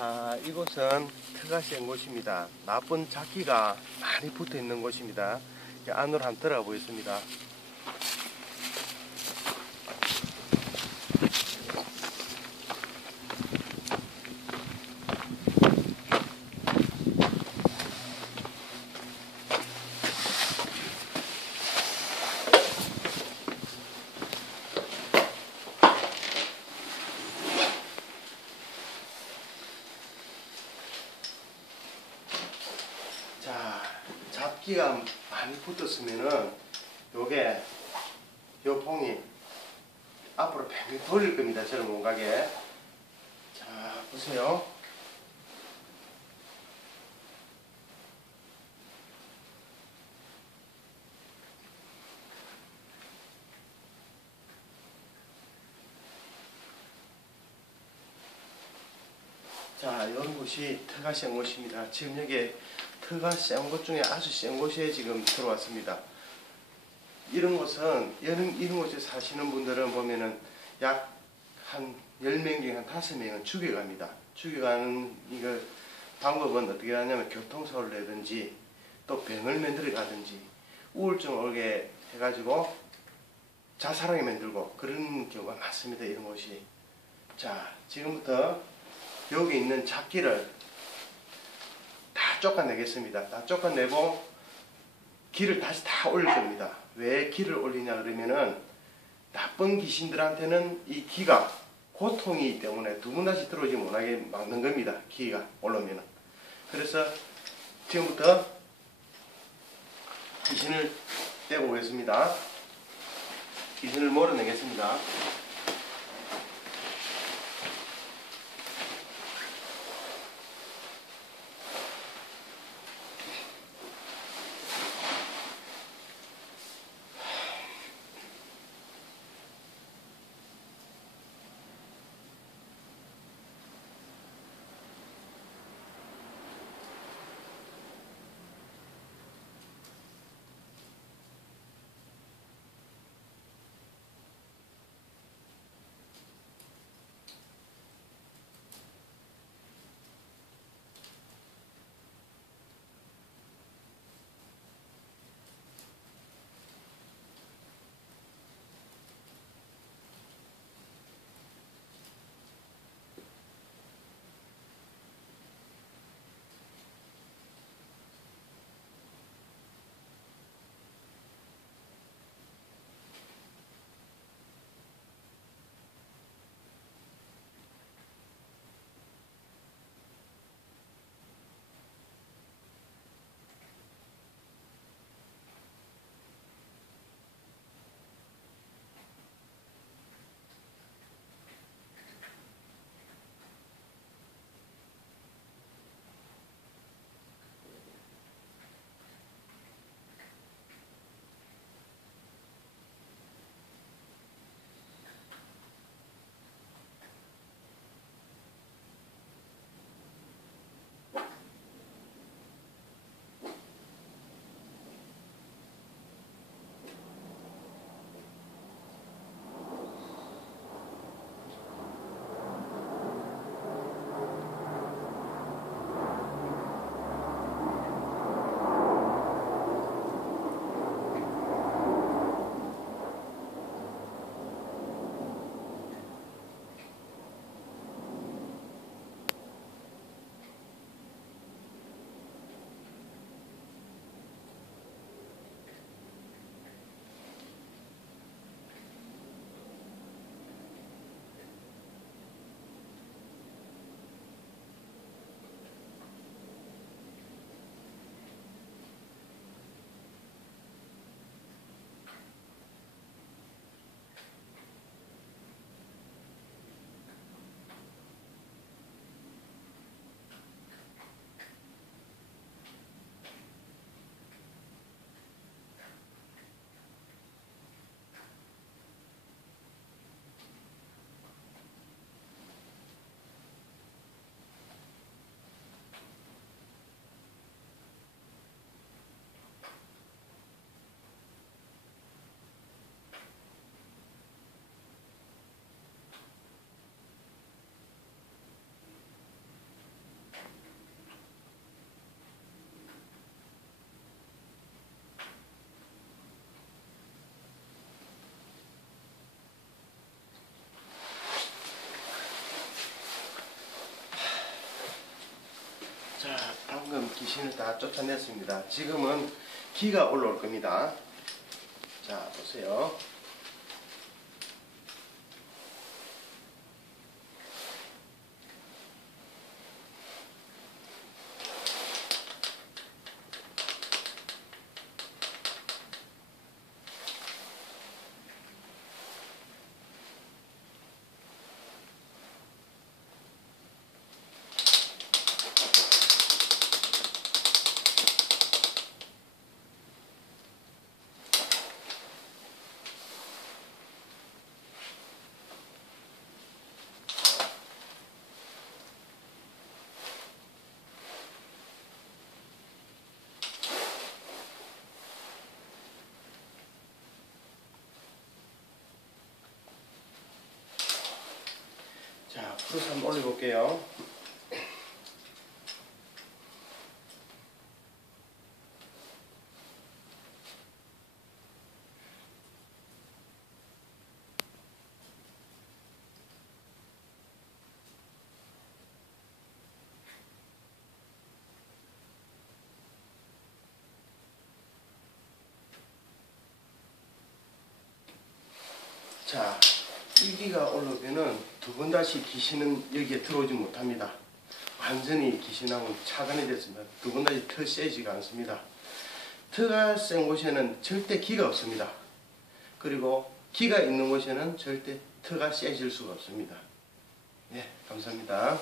자, 이곳은 트가시 연곳입니다. 나쁜 잡기가 많이 붙어 있는 곳입니다. 안으로 한번 들어가 보겠습니다. 자, 잡 기가 많이 붙었으면은 요게 요 봉이 앞으로 뱅 돌릴 겁니다. 저를 못 가게. 자, 보세요. 자, 이런 곳이 센 곳입니다. 지금 여기 트가 센 곳 중에 아주 센 곳에 지금 들어왔습니다. 이런 곳은 이런, 이런 곳에 사시는 분들은 보면은 약 한 10명 중에 한 5명은 죽여갑니다. 죽여가는 이거 방법은 어떻게 하냐면 교통사고를 내든지 또 병을 만들어 가든지 우울증 오게 해가지고 자살하게 만들고 그런 경우가 많습니다. 이런 곳이. 자, 지금부터 여기 있는 잡기를 다 쫓아내겠습니다. 다 쫓아내고 길을 다시 다 올릴 겁니다. 왜 길을 올리냐 그러면은 나쁜 귀신들한테는 이 기가 고통이기 때문에 두 번 다시 들어오지 못하게 막는 겁니다. 기가 올라오면은. 그래서 지금부터 귀신을 떼고 오겠습니다. 귀신을 몰아내겠습니다. 귀신을 다 쫓아냈습니다. 지금은 기가 올라올 겁니다. 자, 보세요. 자, 프로스 한번 올려볼게요. 자, 일기가 올라오면은 두 번 다시 귀신은 여기에 들어오지 못합니다. 완전히 귀신하고 차단이 됐습니다. 두 번 다시 터 세지가 않습니다. 터가 센 곳에는 절대 기가 없습니다. 그리고 기가 있는 곳에는 절대 터가 세질 수가 없습니다. 네, 감사합니다.